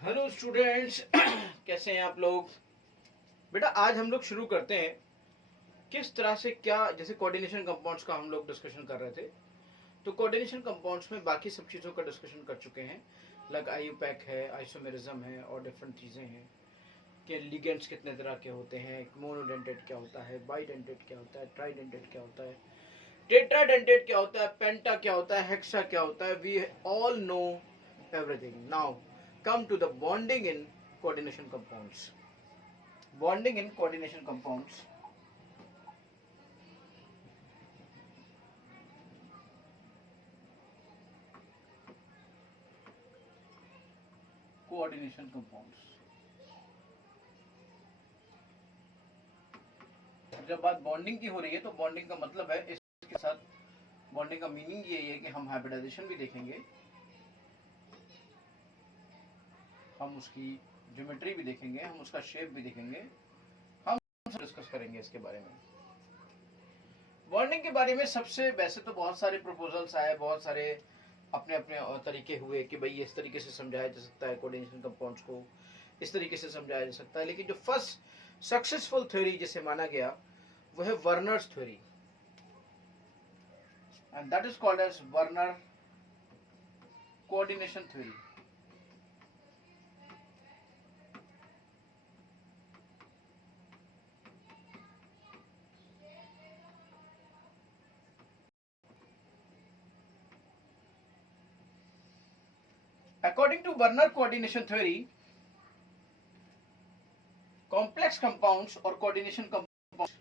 Hello students कैसे हैं आप लोग। बेटा आज हम लोग शुरू करते हैं किस तरह से क्या, जैसे कोऑर्डिनेशन कंपाउंड्स का हम लोग डिस्कशन कर रहे थे। तो कोऑर्डिनेशन कंपाउंड्स में बाकी सब चीज़ों का डिस्कशन कर चुके हैं। लाइक आईयूपैक है, आइसोमेरिज्म है और डिफरेंट चीज़ें हैं कि लिगेंड्स कितने तरह के होते हैं, मोनोडेंटेट क्या होता है, बाइडेंटेट क्या होता है, ट्राइडेंटेट क्या होता है, टेट्राडेंटेट क्या होता है, पेंटा क्या होता है, हेक्सा क्या होता है। We all know everything. Now come to the bonding in coordination compounds. Bonding in coordination compounds. Coordination compounds. जब बात बॉन्डिंग की हो रही है तो बॉन्डिंग का मतलब है, इसके साथ बॉन्डिंग का मीनिंग ये है कि हम हाइब्रिडाइजेशन भी देखेंगे, हम उसकी ज्योमेट्री भी देखेंगे, हम उसका शेप भी देखेंगे, हम डिस्कस करेंगे इसके बारे में। बॉन्डिंग के बारे में सबसे वैसे तो बहुत सारे प्रपोजल्स आए, बहुत सारे अपने अपने तरीके हुए कि भाई इस तरीके से समझाया जा सकता है कोऑर्डिनेशन कंपाउंड्स को, इस तरीके से समझाया जा सकता है। लेकिन जो फर्स्ट सक्सेसफुल थ्योरी जिसे माना गया वो है Werner's theory, and that is called as Werner coordination theory. According to Werner coordination theory, complex compounds or coordination compounds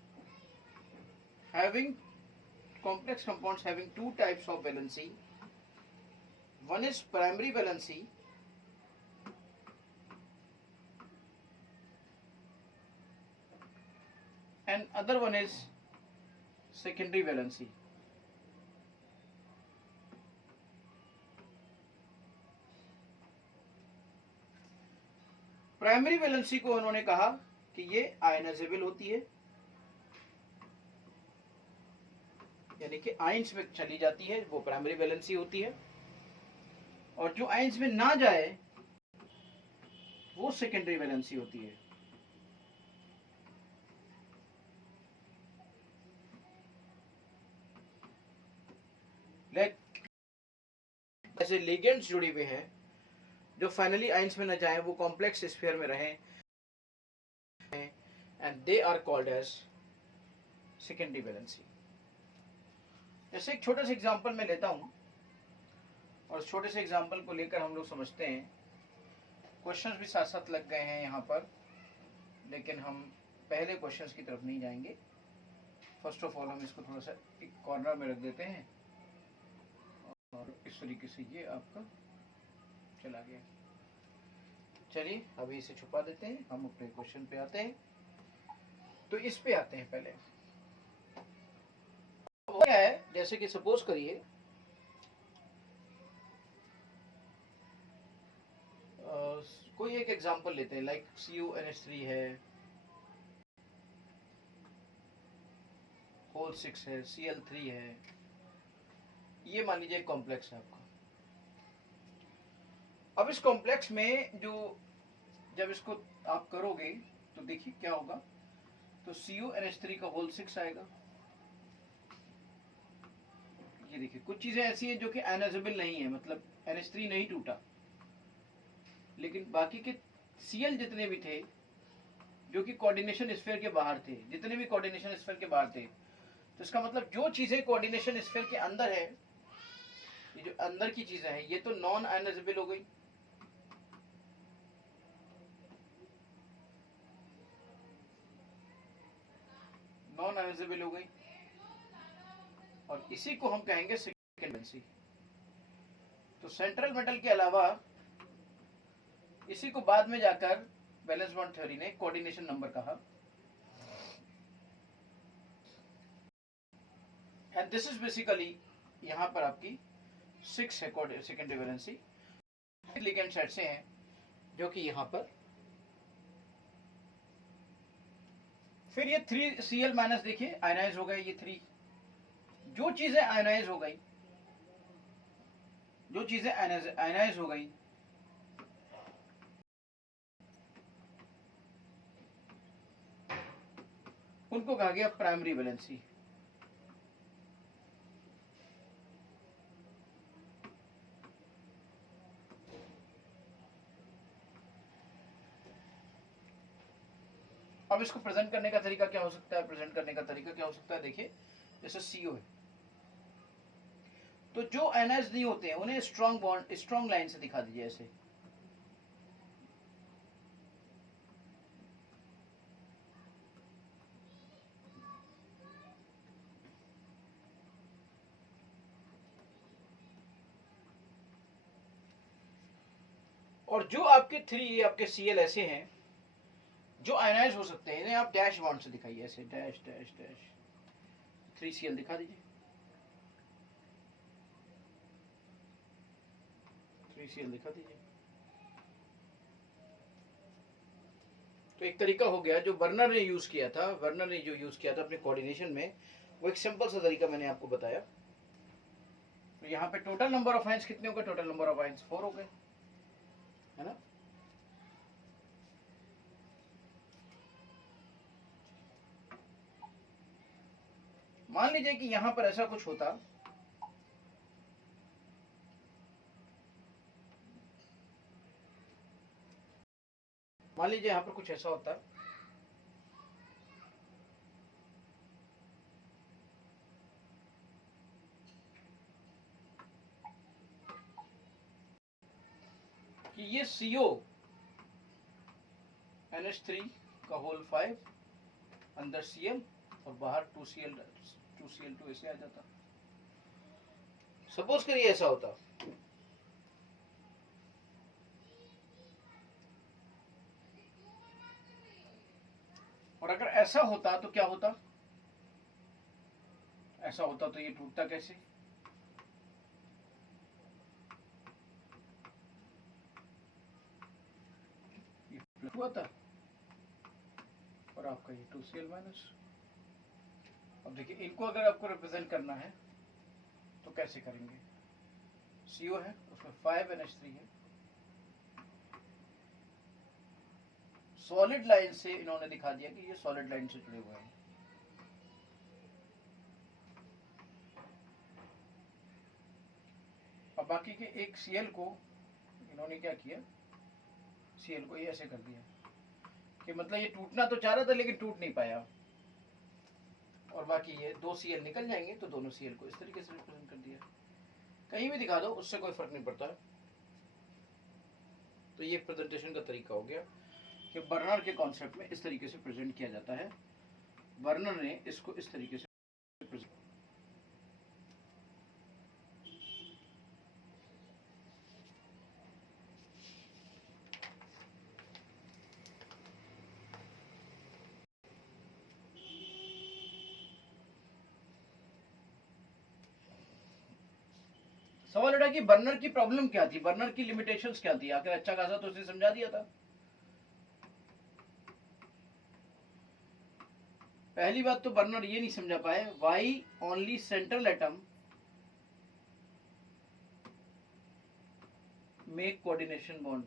having two types of valency. One is primary valency and other one is secondary valency. Primary valency को उन्होंने कहा कि ये ionisable होती है, यानी कि ions में चली जाती है, वो प्राइमरी वैलेंसी होती है। और जो आयंस में ना जाए वो सेकेंडरी वैलेंसी होती है। ऐसे लिगेंड्स जुड़ी हुए हैं जो फाइनली आयंस में न जाए, वो कॉम्प्लेक्स स्फीयर में रहें, and they are called as secondary valency. जैसे एक छोटा सा एग्जांपल मैं लेता हूं और छोटे से एग्जांपल को लेकर हम लोग समझते हैं। क्वेश्चंस भी साथ साथ लग गए हैं यहाँ पर, लेकिन हम पहले क्वेश्चंस की तरफ नहीं जाएंगे। फर्स्ट ऑफ ऑल हम इसको थोड़ा सा एक कॉर्नर में रख देते हैं और इस तरीके से ये आपका चला गया। चलिए अभी इसे छुपा देते हैं, हम अपने क्वेश्चन पे आते हैं। तो इस पे आते हैं पहले। वो क्या है, जैसे कि सपोज करिए कोई एक एग्जांपल लेते हैं, लाइक CuNH3 है, होल 6 है, Cl3 है, ये मान लीजिए कॉम्प्लेक्स है आपका। अब इस कॉम्प्लेक्स में जो जब इसको आप करोगे तो देखिए क्या होगा, तो CuNH3 का होल 6 आएगा। ये देखिए कुछ चीजें ऐसी हैं जो कि आयनाइजेबल नहीं है, मतलब NH3 नहीं टूटा, लेकिन बाकी के Cl जितने भी थे जो कि कोऑर्डिनेशन स्फीयर के बाहर थे, जितने भी कोऑर्डिनेशन स्फीयर के बाहर थे, तो इसका मतलब जो चीजें कोऑर्डिनेशन स्फीयर के अंदर है, ये जो अंदर की चीजें हैं, ये तो नॉन आयनाइजेबल हो गई। नॉन आयनाइजेबल हो गई, और इसी को हम कहेंगे सेकेंडरी वैलेंसी। तो सेंट्रल मेटल के अलावा इसी को बाद में जाकर वैलेंस बॉन्ड थ्योरी ने कोऑर्डिनेशन नंबर कहा, एंड दिस इज बेसिकली यहां पर आपकी 6 है सेकेंडरी वैलेंसी। लिगेंड सेट से हैं जो कि यहां पर, फिर ये 3Cl माइनस देखिए आयनाइज हो गए, ये 3 जो चीजें आयनाइज हो गई, जो चीजें आयनाइज हो गई उनको कहा गया प्राइमरी वैलेंसी। अब इसको प्रेजेंट करने का तरीका क्या हो सकता है? प्रेजेंट करने का तरीका क्या हो सकता है? देखिए, जैसे CO है, तो जो एनएच नहीं होते हैं उन्हें स्ट्रॉन्ग बॉन्ड, स्ट्रॉन्ग लाइन से दिखा दीजिए ऐसे। और जो आपके 3 आपके Cl ऐसे हैं जो आयनाइज हो सकते हैं, इन्हें आप डैश बॉन्ड से दिखाइए ऐसे, डैश डैश डैश। 3Cl दिखा दीजिए, 3Cl दिखा दीजिए। तो एक तरीका हो गया जो वर्नर ने यूज किया था, वर्नर ने जो यूज किया था अपने कोऑर्डिनेशन में, वो एक सिंपल सा तरीका मैंने आपको बताया। तो यहाँ पे टोटल नंबर ऑफ आयंस कितने हो गए? टोटल नंबर ऑफ आयंस 4 हो गए, है ना। मान लीजिए कि यहां पर ऐसा कुछ होता, मान लीजिए यहां पर कुछ ऐसा होता कि ये CO NH3 का होल 5 अंदर Cl और बाहर 2Cl2 ऐसे आ जाता। सपोज करिए ऐसा होता, और अगर ऐसा होता तो क्या होता? ऐसा होता तो ये टूटता कैसे? ये प्लस हुआ था और आपका ये 2Cl माइनस। अब देखिए, इनको अगर आपको रिप्रेजेंट करना है तो कैसे करेंगे? CO है, उसमें 5NH3 है, सॉलिड लाइन से इन्होंने दिखा दिया कि ये सॉलिड लाइन से जुड़े हुए हैं। अब बाकी के एक Cl को इन्होंने क्या किया? Cl को ये ऐसे कर दिया कि मतलब ये टूटना तो चाह रहा था लेकिन टूट नहीं पाया, और बाकी ये 2Cl निकल जाएंगे तो दोनों Cl को इस तरीके से रिप्रेजेंट कर दिया। कहीं भी दिखा दो, उससे कोई फर्क नहीं पड़ता। तो ये प्रेजेंटेशन का तरीका हो गया कि बर्नर के कॉन्सेप्ट में इस तरीके से प्रेजेंट किया जाता है। बर्नर ने इसको इस तरीके से प्रेजेंट। सवाल उठा कि बर्नर की प्रॉब्लम क्या थी, बर्नर की लिमिटेशंस क्या थी? आखिर अच्छा खासा तो उसने समझा दिया था। पहली बात तो बर्नर ये नहीं समझा पाए, why only central atom make coordination bond.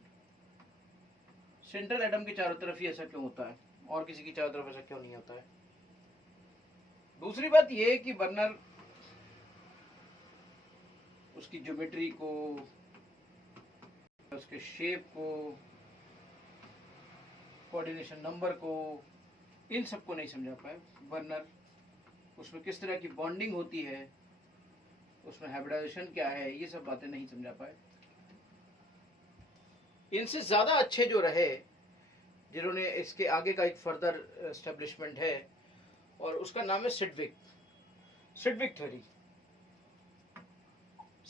Central atom के चारों तरफ ही ऐसा क्यों होता है और किसी की चारों तरफ ऐसा क्यों नहीं होता है? दूसरी बात यह है कि बर्नर उसकी ज्योमेट्री को, उसके शेप को, कोऑर्डिनेशन नंबर को, इन सबको नहीं समझा पाए। बर्नर उसमें किस तरह की बॉन्डिंग होती है, उसमें हाइब्रिडाइजेशन क्या है, ये सब बातें नहीं समझा पाए। इनसे ज्यादा अच्छे जो रहे, जिन्होंने इसके आगे का एक फर्दर एस्टेब्लिशमेंट है, और उसका नाम है Sidgwick. Sidgwick theory.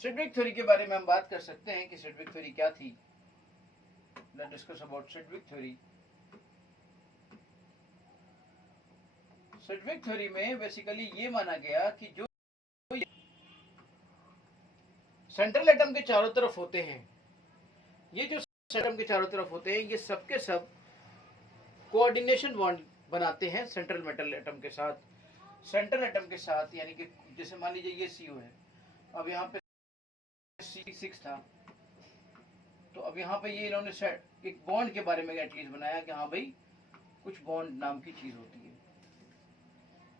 Sidgwick theory के बारे में हम बात कर सकते हैं कि सिडविक थ्योरी क्या थी। Let's discuss about Sidgwick theory. Sidgwick theory में बेसिकली ये माना गया कि जो सेंट्रल एटम के चारों तरफ होते हैं, ये जो एटम के चारों तरफ होते हैं, ये सबके सब कोऑर्डिनेशन बॉन्ड बनाते हैं सेंट्रल मेटल एटम के साथ। सेंट्रल एटम के साथ, यानी कि जैसे मान लीजिए ये CO है, अब यहाँ पे C6 था, तो अब यहाँ पे ये इन्होंने एक बॉन्ड के बारे में एटलीस्ट बनाया कि हाँ भाई कुछ बॉन्ड नाम की चीज होती है।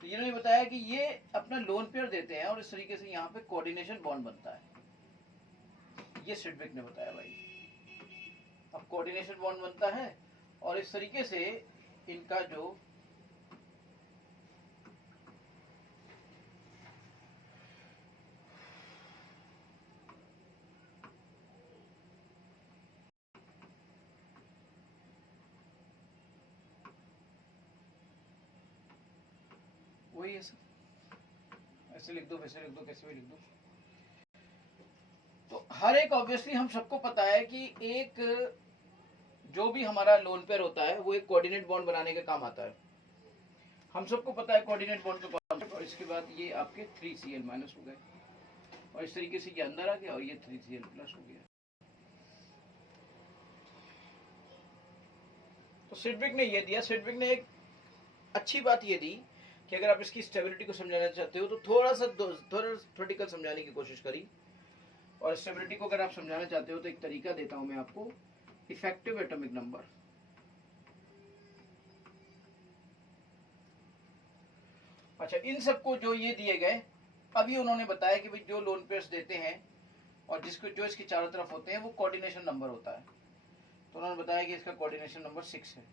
तो इन्होंने बताया कि ये अपना लोन पेयर देते हैं और इस तरीके से यहाँ पे कोऑर्डिनेशन बॉन्ड बनता है, ये सिडविक ने बताया भाई। अब कोऑर्डिनेशन बॉन्ड बनता है और इस तरीके से इनका जो वही है, ऐसे लिख दो, वैसे लिख दो, कैसे भी लिख दो। तो हर एक ऑब्वियसली हम सबको पता है कि एक जो भी हमारा लोन पेयर होता है वो एक कोऑर्डिनेट बॉन्ड बनाने के काम आता है। हम सबको पता है कोऑर्डिनेट बॉन्ड का कॉन्सेप्ट। और इसके बाद ये आपके 3Cl माइनस हो गए और इस तरीके से ये अंदर आ गया और ये 3Cl प्लस हो गया। तो सिडविक ने ये दिया। सिडविक ने एक अच्छी बात ये दी कि अगर आप इसकी स्टेबिलिटी को समझाना चाहते हो तो थोड़ा थ्योरेटिकल समझाने की कोशिश करी। और स्टेबिलिटी को अगर आप समझाना चाहते हो तो एक तरीका देता हूं मैं आपको, इफेक्टिव एटॉमिक नंबर। अच्छा, इन सबको जो ये दिए गए, अभी उन्होंने बताया कि भाई जो लोन पेयर्स देते हैं और जिसको जो इसके चारों तरफ होते हैं वो कोऑर्डिनेशन नंबर होता है। तो उन्होंने बताया कि इसका कोऑर्डिनेशन नंबर 6 है।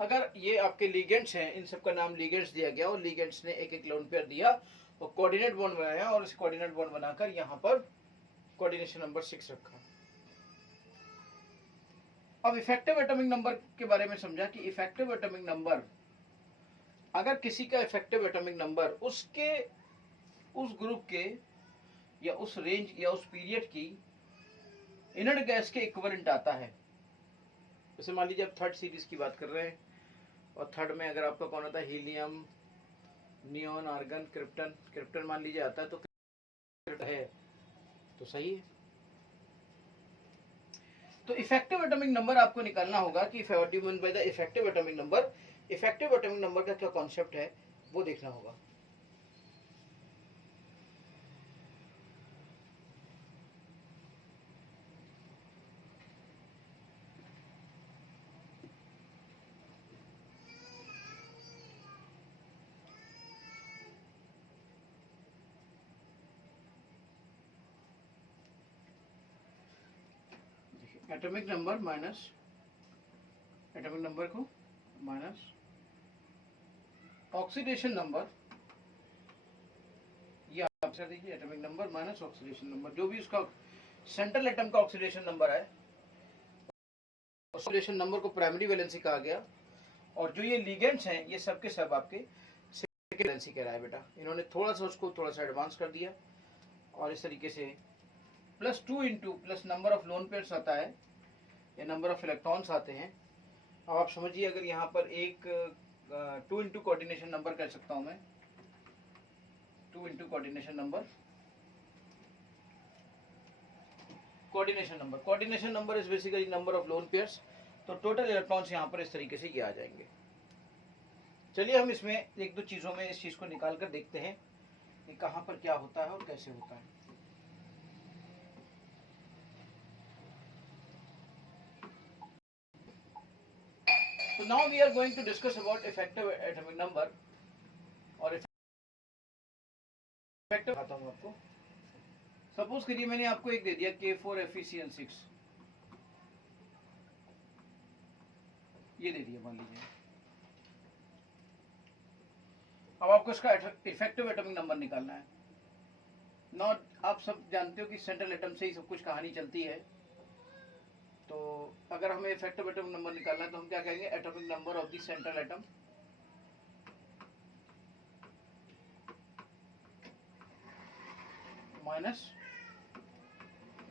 अगर ये आपके लिगेंड्स हैं, इन सब का नाम लिगेंड्स दिया गया और लिगेंड्स ने एक एक लोन पेयर दिया और कोऑर्डिनेट बॉन्ड बनाया और इस कोऑर्डिनेट बॉन्ड बनाकर यहाँ पर कोऑर्डिनेशन नंबर 6 रखा। अब इफेक्टिव एटॉमिक नंबर के बारे में समझा कि इफेक्टिव एटॉमिक नंबर, अगर किसी का इफेक्टिव एटॉमिक नंबर उसके उस ग्रुप के या उस रेंज या उस पीरियड की इनर्ट गैस के इक्विवेलेंट आता है। जैसे मान लीजिए आप थर्ड सीरीज की बात कर रहे हैं और थर्ड में अगर आपका कौन आता है, helium, neon, argon, krypton. Krypton मान लीजिए आता है तो है तो सही है। तो इफेक्टिव एटॉमिक नंबर आपको निकालना होगा कि what do you mean by the effective atomic number. Effective atomic number का क्या कॉन्सेप्ट है वो देखना होगा। Atomic number minus atomic number को माइनस ऑक्सीडेशन नंबर, ये आप कर दीजिए। Atomic number minus oxidation number, जो भी उसका सेंट्रल एटम का ऑक्सीडेशन नंबर है, ऑक्सीडेशन नंबर को प्राइमरी वैलेंसी कहा गया। और जो ये लिगेंड्स हैं ये सब के सब आपके सेकेंडरी वैलेंसी कह रहा है बेटा। इन्होंने थोड़ा सा उसको थोड़ा सा एडवांस कर दिया और इस तरीके से +2 into plus number of lone pairs आता है या नंबर ऑफ इलेक्ट्रॉन्स आते हैं। अब आप समझिए, अगर यहाँ पर एक 2 इंटू कोऑर्डिनेशन नंबर कह सकता हूं मैं, 2 into coordination number. Coordination number is basically number of lone pairs. तो टोटल इलेक्ट्रॉन्स यहाँ पर इस तरीके से ये आ जाएंगे। चलिए हम इसमें एक दो चीजों में इस चीज को निकाल कर देखते हैं कि कहाँ पर क्या होता है और कैसे होता है। So now we are going to discuss about effective atomic number और इफेक्टिव आता हूँ आपको। सपोज करिए मैंने आपको एक दे दिया K4FeCl6, ये दे दिया मान लीजिए। अब आपको इसका इफेक्टिव एटॉमिक नंबर निकालना है। नॉट, आप सब जानते हो कि सेंट्रल एटम से ही सब कुछ कहानी चलती है। तो अगर हमें इफेक्टिव एटॉमिक नंबर निकालना है तो हम क्या कहेंगे, atomic number of the central atom minus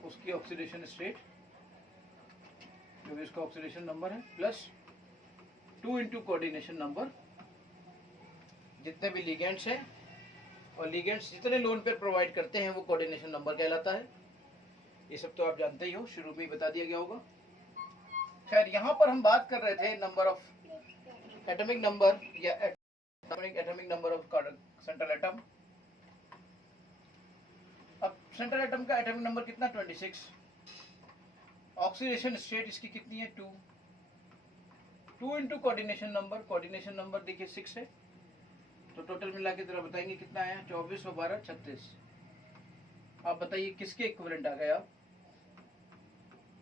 उसकी ऑक्सीडेशन स्टेट, जो भी इसका ऑक्सीडेशन नंबर है, प्लस 2 इंटू कोऑर्डिनेशन नंबर, जितने भी लिगेंड्स हैं और लिगेंड्स जितने लोन पेयर प्रोवाइड करते हैं वो कोऑर्डिनेशन नंबर कहलाता है। ये सब तो आप जानते ही हो, शुरू में ही बता दिया गया होगा। खैर, यहाँ पर हम बात कर रहे थे नंबर ऑफ एटॉमिक नंबर या atomic number of central atom. अब सेंट्रल एटम का एटॉमिक नंबर कितना, 26। ऑक्सीडेशन स्टेट इसकी कितनी है, 2। 2 इंटू कोऑर्डिनेशन नंबर देखिए 6 है, तो टोटल मिला के जरा बताएंगे कितना आया, 24 और 12 36। आप बताइए किसके इक्विवेलेंट आ गए, आप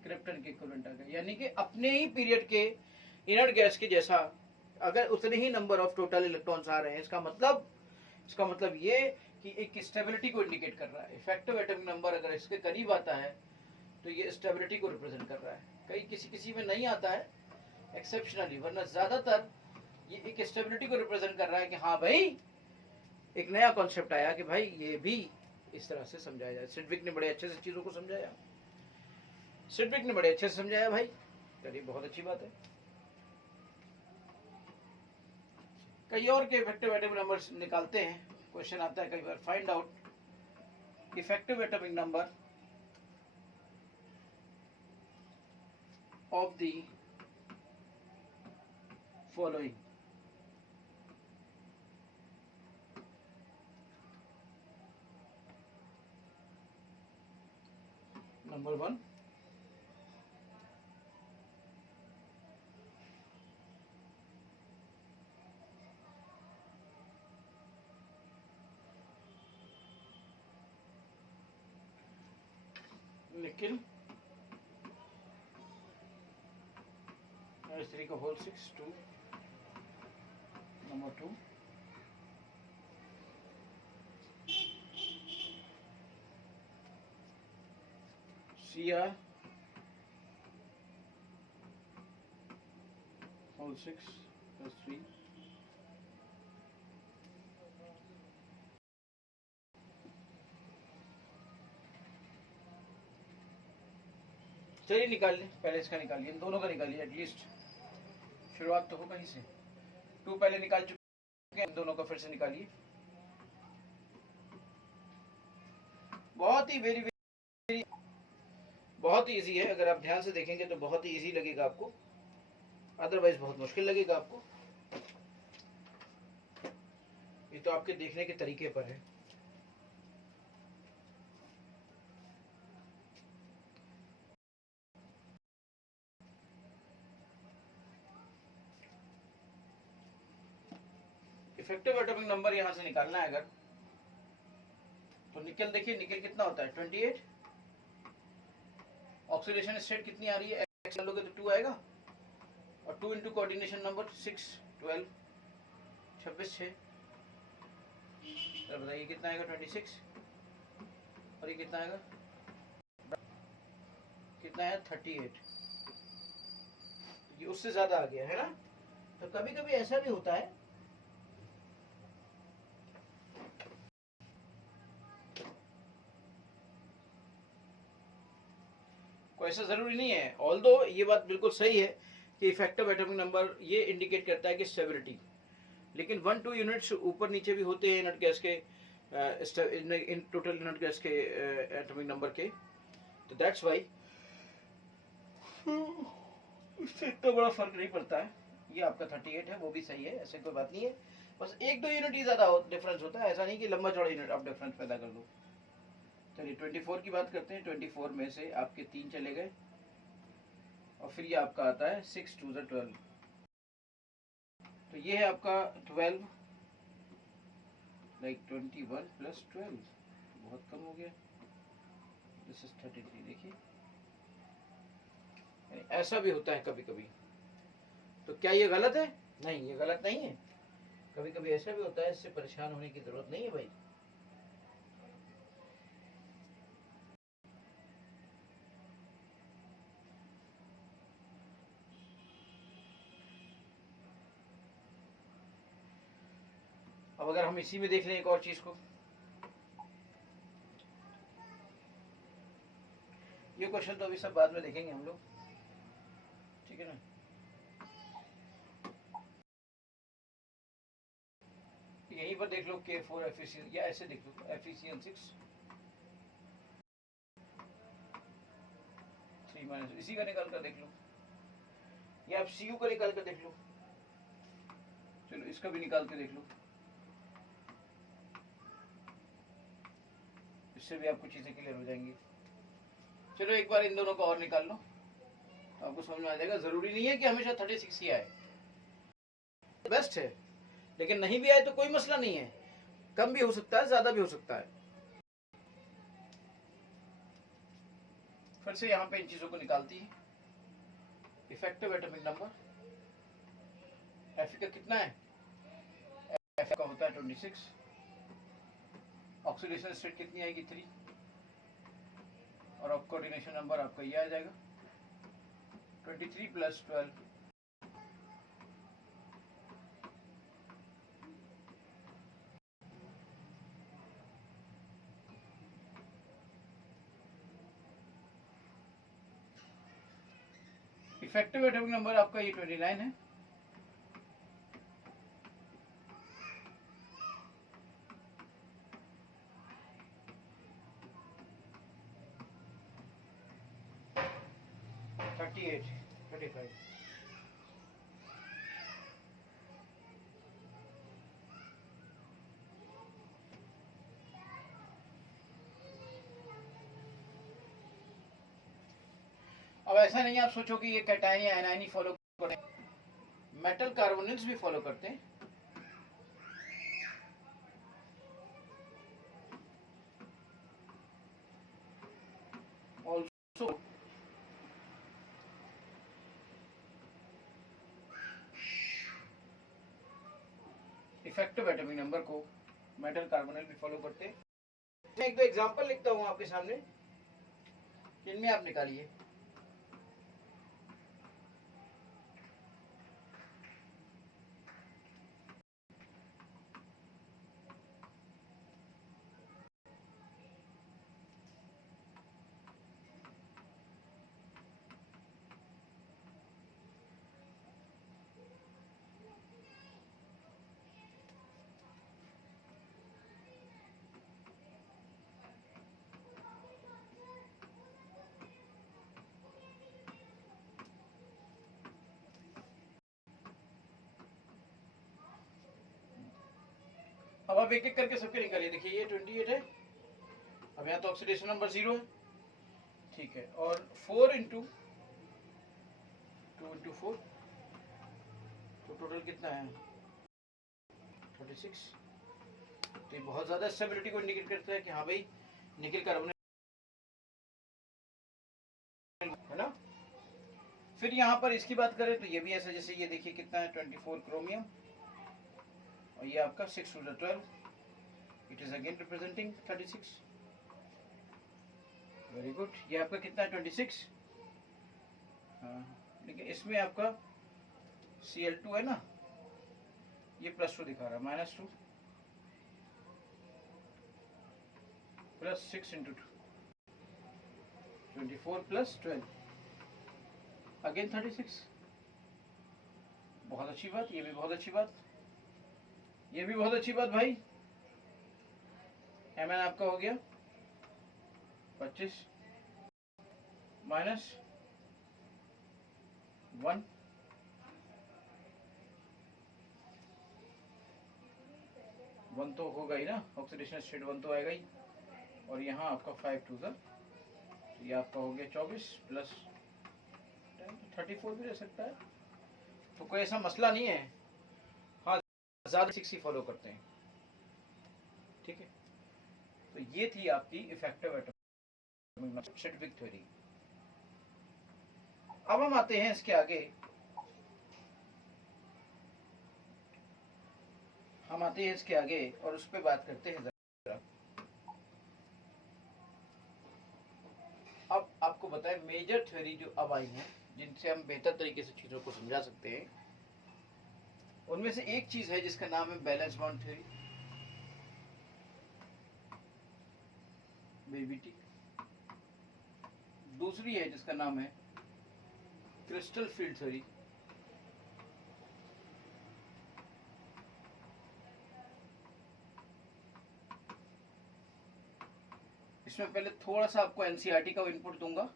क्रिप्टन के इक्विवेलेंट आ गए, यानी कि अपने ही पीरियड के इनर्ट गैस के जैसा अगर उतने ही नंबर ऑफ टोटल इलेक्ट्रॉन्स आ रहे हैं, इसका मतलब ये कि एक स्टेबिलिटी को इंडिकेट कर रहा है। इफेक्टिव एटॉमिक नंबर अगर इसके करीब आता है तो ये स्टेबिलिटी को रिप्रेजेंट कर रहा है। कई किसी में नहीं आता है एक्सेप्शनली, वरना ज्यादातर ये एक स्टेबिलिटी को रिप्रेजेंट कर रहा है कि हाँ भाई एक नया कॉन्सेप्ट आया कि भाई ये भी इस तरह से समझाया जाए। सिडविक ने बड़े अच्छे से चीजों को समझाया, सिडविक ने बड़े अच्छे से समझाया भाई, चलिए बहुत अच्छी बात है। कई और के इफेक्टिव एटॉमिक नंबर्स निकालते हैं, क्वेश्चन आता है कई बार, find out effective atomic number of the following. Number 1 nickel S3 का whole 6 2। Number 2 Cr whole 6 plus 3। चलिए निकाल लें, पहले इसका निकालिए, इन दोनों का निकालिए, एटलीस्ट शुरुआत तो हो कहीं से। 2 पहले निकाल चुके हैं, इन दोनों का फिर से निकालिए। बहुत ही बहुत ही इजी है, अगर आप ध्यान से देखेंगे तो बहुत ही इजी लगेगा आपको, अदरवाइज बहुत मुश्किल लगेगा आपको। ये तो आपके देखने के तरीके पर है। इफेक्टिव एटॉमिक नंबर यहां से निकालना है अगर, तो निकल देखिए, निकल कितना होता है 28। ऑक्सीडेशन स्टेट कितनी आ रही है, एक्स लोगे तो 2 आएगा, और 2 इंटू कोऑर्डिनेशन नंबर 6 12 26 6। बताइए कितना आएगा 26, और ये कितना आएगा, कितना है 38। ये उससे ज्यादा आ गया है ना। तो कभी कभी ऐसा भी होता है, कोई ऐसा जरूरी नहीं है, ऑल्दो ये बात बिल्कुल सही है कि इफेक्टिव एटॉमिक नंबर ये इंडिकेट करता है कि स्टेबिलिटी, लेकिन 1-2 यूनिट्स ऊपर नीचे भी होते हैं इनर्ट गैस के, इन टोटल इनर्ट गैस के एटॉमिक नंबर के, तो दैट्स वाई उससे इतना बड़ा फर्क नहीं पड़ता है। ये आपका 38 है, वो भी सही है, ऐसे कोई बात नहीं है, बस 1-2 यूनिट ही ज्यादा डिफरेंस होता है, ऐसा नहीं कि लंबा चौड़ा यूनिट आप डिफरेंस पैदा कर दो। चलिए 24 की बात करते हैं। 24 में से आपके 3 चले गए, और फिर ये आपका आता है 6 2 12। तो ये है आपका 12, लाइक 21 प्लस 12, बहुत कम हो गया, दिस इज 33। देखिए ऐसा भी होता है कभी कभी, तो क्या ये गलत है? नहीं, ये गलत नहीं है, कभी कभी ऐसा भी होता है, इससे परेशान होने की जरूरत नहीं है भाई। अब अगर हम इसी में देख लें एक और चीज को, ये क्वेश्चन तो अभी सब बाद में देखेंगे हम लोग, ठीक है ना। यहीं पर देख लो K4 FeC, या ऐसे देख लो FeCl6 3 इसी का निकाल कर देख लो, या आप Cu का निकाल कर देख लो, चलो इसका भी निकाल के देख लो, इससे भी आपको चीजें क्लियर हो जाएंगी। चलो एक बार इन दोनों को और निकाल लो, तो आपको समझ में आ जाएगा। जरूरी नहीं है कि हमेशा 36 ही आए, बेस्ट है, लेकिन नहीं भी आए तो कोई मसला नहीं है, कम भी हो सकता है, ज्यादा भी हो सकता है। फिर से यहां पे इन चीजों को निकालती है। इफेक्टिव एटॉमिक नंबर एफ का कितना है, एफ का होता है 26, ऑक्सीडेशन स्टेट कितनी आएगी 3, और कोऑर्डिनेशन नंबर आपका ये आ जाएगा 23 + 12। इफेक्टिव एटॉमिक नंबर आपका ये 29 है। अब ऐसा नहीं आप सोचो कि ये कैटायन या एनायन ही फॉलो करते हैं, मेटल कार्बोनिल्स भी फॉलो करते हैं। ऑल्सो इफेक्टिव एटॉमिक नंबर को मेटल कार्बोनिल भी फॉलो करते हैं। मैं एक दो एग्जांपल लिखता हूं आपके सामने, जिनमें आप निकालिए। अब आप एक एक करके सबके निकालिए। देखिए ये 28 है, अब यहाँ तो ऑक्सीडेशन नंबर 0 है, ठीक है, और 4 × 2 × 4 तो टोटल कितना है 36। तो ये बहुत ज्यादा स्टेबिलिटी को इंडिकेट करता है कि हाँ भाई निकल कार्बोनेट है ना। फिर यहाँ पर इसकी बात करें तो ये भी ऐसा, जैसे ये देखिए कितना है 24 क्रोमियम, और ये आपका 6 × 12, it is again representing 36। Very good, ये आपका कितना है 26। हाँ, लेकिन इसमें आपका Cl2 है ना, ये +2 दिखा रहा है, -2 + 6 × 2 24 + 12 अगेन 36। बहुत अच्छी बात, ये भी बहुत अच्छी बात, ये भी बहुत अच्छी बात भाई। Mn आपका हो गया 25 -1 1 तो होगा ही ना, ऑक्सीडेशन स्टेट 1 तो आएगा ही, और यहाँ आपका 5 × 2 तो ये आपका हो गया 24 + 34 भी रह सकता है, तो कोई ऐसा मसला नहीं है। हाँ, ज्यादा 6 ही फॉलो करते हैं, ठीक है। तो ये थी आपकी इफेक्टिव एटॉमिक साइंटिफिक थ्योरी। अब हम आते हैं इसके आगे, और उस पर बात करते हैं जरा। अब आपको बताएं मेजर थ्योरी जो अब आई है, जिनसे हम बेहतर तरीके से चीजों को समझा सकते हैं, उनमें से एक चीज है जिसका नाम है बैलेंस बॉन्ड थ्योरी, BBT। दूसरी है जिसका नाम है क्रिस्टल फील्ड थ्योरी, इसमें पहले थोड़ा सा आपको एनसीईआरटी का इनपुट दूंगा,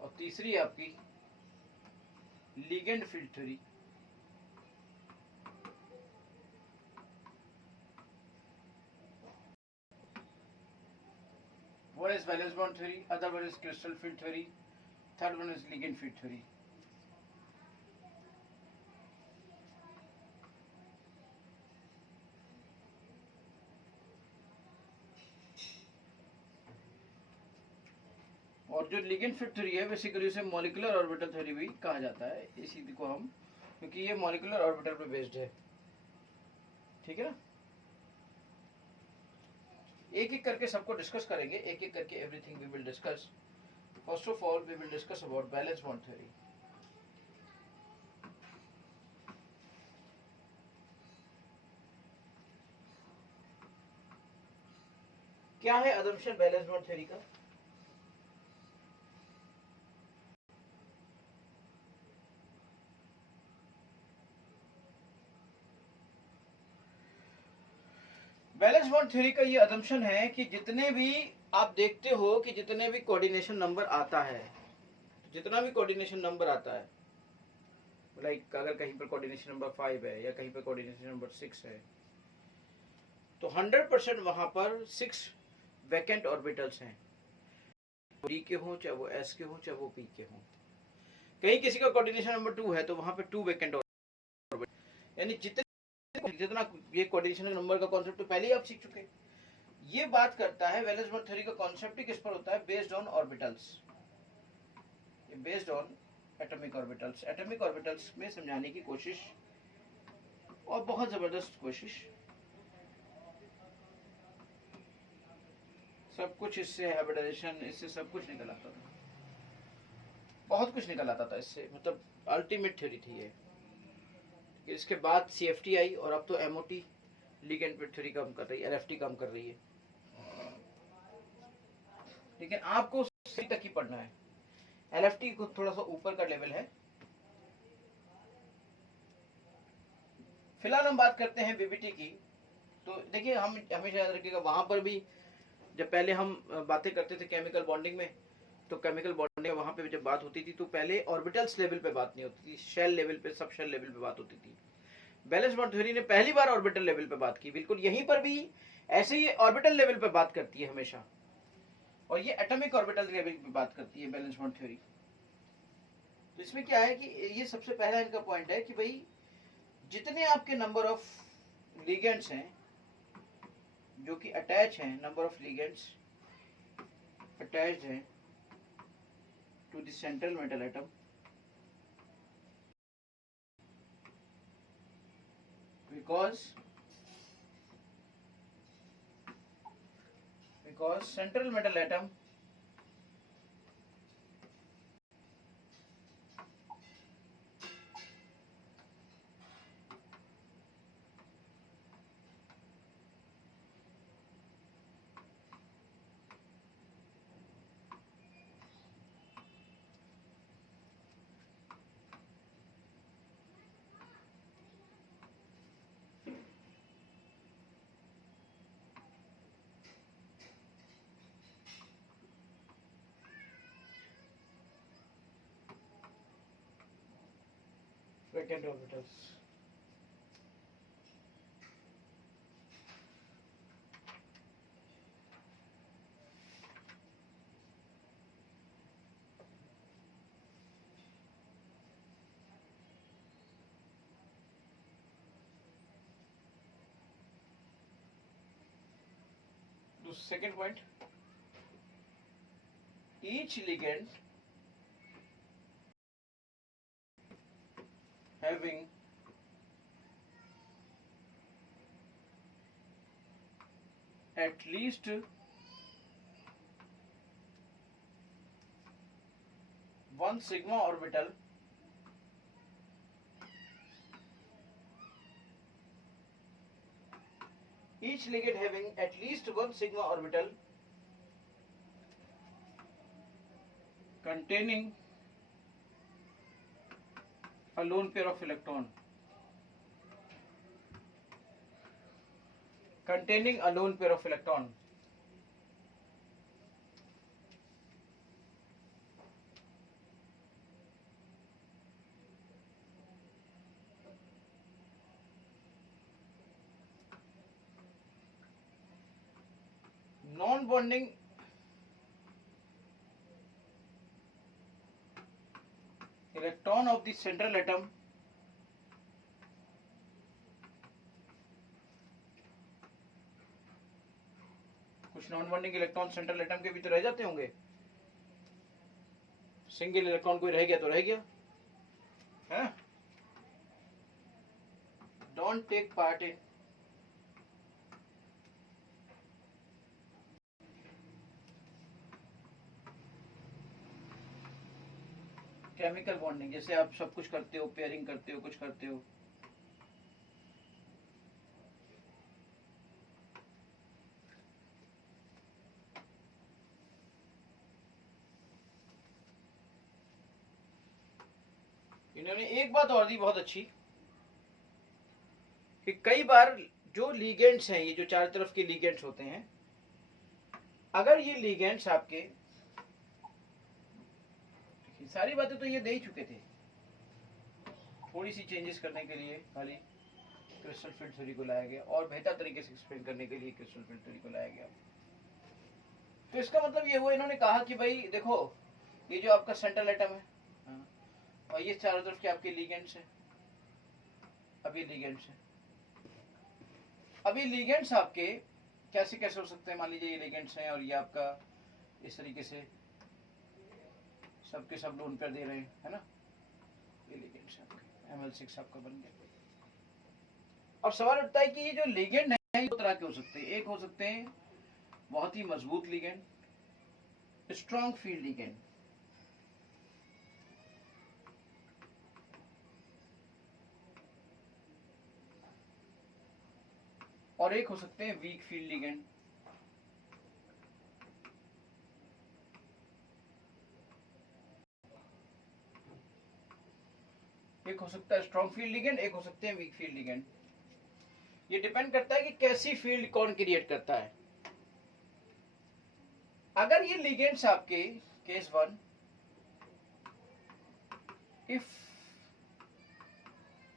और तीसरी है आपकी ligand field theory. One is valence bond theory, other one is crystal field theory, third one is ligand field theory. और जो लिगेंड फिट थ्योरी है बेसिकली उसे मॉलिक्यूलर ऑर्बिटल थ्योरी भी कहा जाता है, इसी को हम, क्योंकि ये मॉलिक्यूलर ऑर्बिटल पे बेस्ड है। ठीक है ना, एक एक करके सबको डिस्कस करेंगे, एक एक करके everything we will discuss. First of all we will discuss about valence bond theory. क्या है अजम्पशन बैलेंस बॉन्ड थ्योरी का? बैलेंस बॉन्ड थ्योरी का ये अजम्पशन है कि जितने भी आप देखते हो कि जितने भी कोऑर्डिनेशन नंबर आता है, जितना भी कोऑर्डिनेशन नंबर आता है, लाइक अगर कहीं पर कोऑर्डिनेशन नंबर 5 है या कहीं पर कोऑर्डिनेशन नंबर 6 है, तो 100% वहां पर 6 वैकेंट ऑर्बिटल्स हैं, डी के हो, चाहे वो एस के हो, चाहे वो पी के हो। कहीं किसी का कोऑर्डिनेशन नंबर 2 है तो वहां पे 2 वैकेंट ऑर्बिटल, यानी जितना ये कोऑर्डिनेशन नंबर का कॉन्सेप्ट तो पहले ही आप सीख चुके। ये बात करता है बैलेंस बॉन्ड थ्योरी का कॉन्सेप्ट ही किस पर होता है? बेस्ड ऑन ऑर्बिटल्स, ये based on atomic orbitals. Atomic orbitals में समझाने की कोशिश, और बहुत जबरदस्त कोशिश। सब कुछ इससे हाइब्रिडाइजेशन, इससे सब कुछ निकल आता था, बहुत कुछ निकल आता था इससे, मतलब अल्टीमेट थ्योरी थी ये। इसके बाद CFT आई और अब तो MOT लिगेंड फिट थ्योरी काम कर रही है, LFT काम कर रही है। लेकिन आपको सी तक ही पढ़ना है, LFT को थोड़ा सा ऊपर का लेवल है। फिलहाल हम बात करते हैं BBT की। तो देखिए, हम हमेशा याद रखिएगा, वहां पर भी जब पहले हम बातें करते थे केमिकल बॉन्डिंग में, तो केमिकल बॉन्डिंग में वहां पे जब बात होती थी तो पहले ऑर्बिटल्स लेवल पे बात नहीं होती थी, शेल लेवल पे, सब शेल लेवल पे बात होती थी। बैलेंस बॉन्ड थ्योरी ने पहली बार ऑर्बिटल लेवल पे बात की, बिल्कुल यहीं पर भी ऐसे ही ऑर्बिटल लेवल पे बात करती है हमेशा, और ये एटॉमिक ऑर्बिटल लेवल पे बात करती है बैलेंस बॉन्ड थ्योरी। तो इसमें क्या है कि ये सबसे पहला इनका पॉइंट है कि भाई जितने आपके नंबर ऑफ लिगेंड्स हैं जो कि अटैच हैं, नंबर ऑफ लिगेंड्स अटैच्ड हैं to the central metal atom, because central metal atom vacant orbitals. The second point, each ligand having at least one sigma orbital each ligand having at least one sigma orbital containing a lone pair of electron, containing a lone pair of electron. Non-bonding electron of the central atom कुछ non bonding electron central atom के भी तो रह जाते होंगे, single electron कोई रह गया तो रह गया, है ना। Don't take part in chemical bonding, जैसे आप सब कुछ करते हो, पेयरिंग करते हो, कुछ करते हो, इन्होंने एक बात और दी बहुत अच्छी कि कई बार जो लीगेंड्स हैं, ये जो चार तरफ के लीगेंड्स होते हैं, अगर ये लीगेंड्स आपके, सारी बातें तो ये दे ही चुके थे, थोड़ी सी चेंजेस करने के लिए खाली क्रिस्टल फील्ड थ्योरी को लाया गया और बेहतर तरीके से एक्सप्लेन करने के लिए क्रिस्टल फील्ड थ्योरी को लाया गया। तो इसका मतलब ये हुआ, इन्होंने कहा कि भाई देखो, ये जो आपका सेंट्रल एटम है, और ये चारों तरफ के आपके लीगेंड्स हैं, अभी लीगेंड्स हैं, अभी लीगेंड्स आपके कैसे कैसे हो सकते हैं। मान लीजिए ये लीगेंड्स हैं और ये आपका इस तरीके से सबके सब लोन पर दे रहे हैं, है ना, ये लीगेंड्स आपके ML6 आपका बन गया। अब सवाल उठता है कि ये जो लीगेंड है ये दो तरह के हो सकते हैं। एक हो सकते हैं बहुत ही मजबूत लीगेंड, स्ट्रॉन्ग फील्ड लीगेंड, और एक हो सकते हैं वीक फील्ड लिगेंड। एक हो सकता है स्ट्रॉन्ग फील्ड लिगेंड, एक हो सकते हैं वीक फील्ड लिगेंड। ये डिपेंड करता है कि कैसी फील्ड कौन क्रिएट करता है। अगर ये लिगेंड्स आपके case 1, if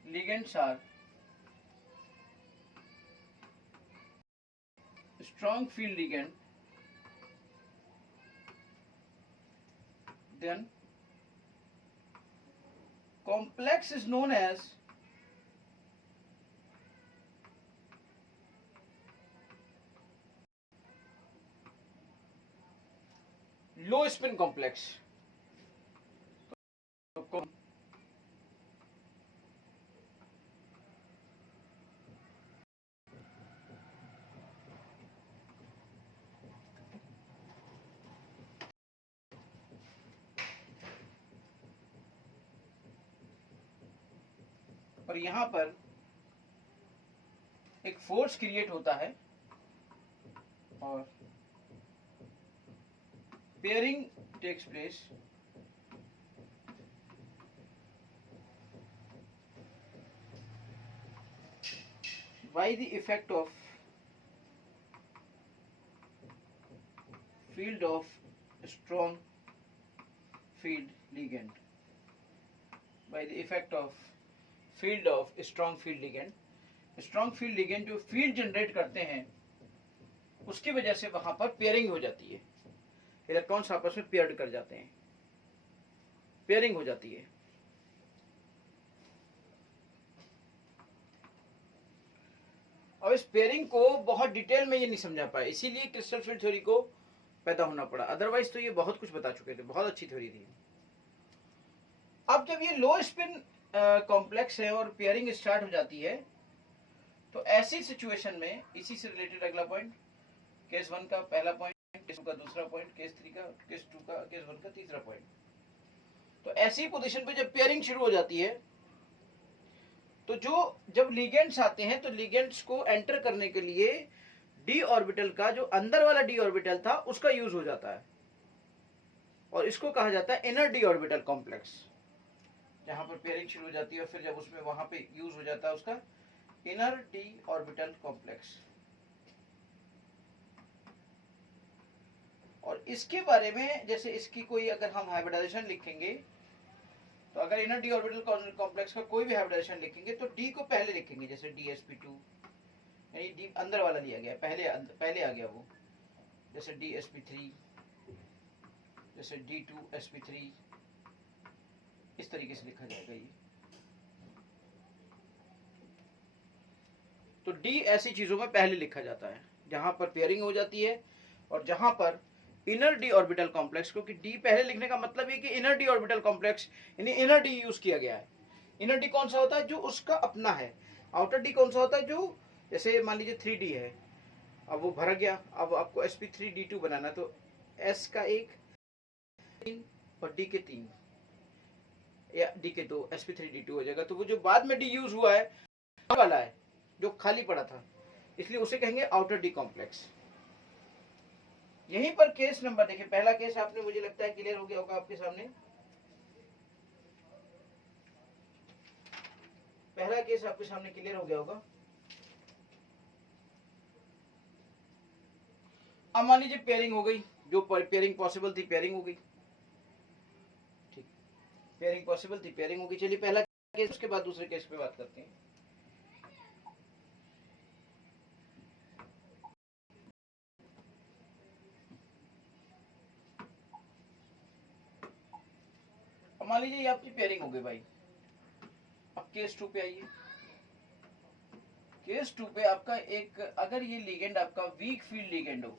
ligands are strong field ligand, then complex is known as low spin complex. और यहां पर एक फोर्स क्रिएट होता है और pairing takes place by the effect of field of strong field ligand, by the effect of field of strong field ligand. Strong field ligand जो field generate करते हैं उसकी वजह से वहां पर पेयरिंग हो जाती है, इलेक्ट्रॉन्स आपस में पेयर्ड कर जाते हैं, पेयरिंग हो जाती है। और इस पेयरिंग को बहुत डिटेल में ये नहीं समझा पाए, इसीलिए क्रिस्टल फील्ड थ्योरी को पैदा होना पड़ा, अदरवाइज तो ये बहुत कुछ बता चुके थे, बहुत अच्छी थ्योरी थी। अब जब ये लो स्पिन कॉम्प्लेक्स है और पेयरिंग स्टार्ट हो जाती है तो ऐसी सिचुएशन में, इसी से रिलेटेड अगला पॉइंट, केस 1 का पहला पॉइंट, केस 2 का दूसरा पॉइंट, केस 3 का, केस 2 का, केस 1 का तीसरा पॉइंट। तो ऐसी पोजीशन पे जब पेयरिंग शुरू हो जाती है तो जब लिगेंड्स आते हैं तो लिगेंड्स को एंटर करने के लिए डी ऑर्बिटल का, जो अंदर वाला डी ऑर्बिटल था, उसका यूज हो जाता है और इसको कहा जाता है इनर डी ऑर्बिटल कॉम्प्लेक्स। जहां पर पेयरिंग शुरू हो जाती है और फिर जब उसमें वहां पे यूज हो जाता है उसका इनर डी ऑर्बिटल कॉम्प्लेक्स। और इसके बारे में, जैसे इसकी कोई अगर हम हाइब्रिडाइजेशन लिखेंगे तो अगर इनर डी ऑर्बिटल कॉम्प्लेक्स का कोई भी हाइब्रिडाइजेशन लिखेंगे तो डी को पहले लिखेंगे, जैसे DsP2, यानी डी अंदर वाला लिया गया, पहले आ गया वो, जैसे DsP3, जैसे D2sp3, इस तरीके से लिखा जाएगा ये। तो डी ऐसी चीजों में पहले लिखा जाता है जहां पर पेयरिंग हो जाती है और जहां पर इनर डी ऑर्बिटल कॉम्प्लेक्स, क्योंकि डी पहले लिखने का मतलब ये कि इनर डी ऑर्बिटल कॉम्प्लेक्स यानी इनर डी यूज किया गया है। इनर डी कौन सा होता है? जो उसका अपना है। आउटर डी कौन सा होता है? जो जैसे मान लीजिए 3D है, अब वो भर गया, अब आपको sp3d2 बनाना, तो s का 1 और d के 3 या d के 2 sp3d2 हो जाएगा। तो वो जो बाद में d यूज हुआ है वाला है जो खाली पड़ा था, इसलिए उसे कहेंगे आउटर डी कॉम्प्लेक्स। यहीं पर केस नंबर देखिए, पहला केस आपने मुझे लगता है क्लियर हो गया होगा आपके सामने। पहला केस आपके सामने क्लियर हो गया होगा। अब मान लीजिए पेयरिंग हो गई, जो पेयरिंग पॉसिबल थी पेयरिंग हो गई, ठीक, पेयरिंग पॉसिबल थी पेयरिंग हो गई। चलिए पहला केस, उसके बाद दूसरे केस पे बात करते हैं। अब मान लीजिए ये आपकी पेयरिंग हो गई भाई। अब केस 2 पे आइए। केस 2 पे आपका एक, अगर ये लिगेंड आपका वीक फील्ड लिगेंड हो,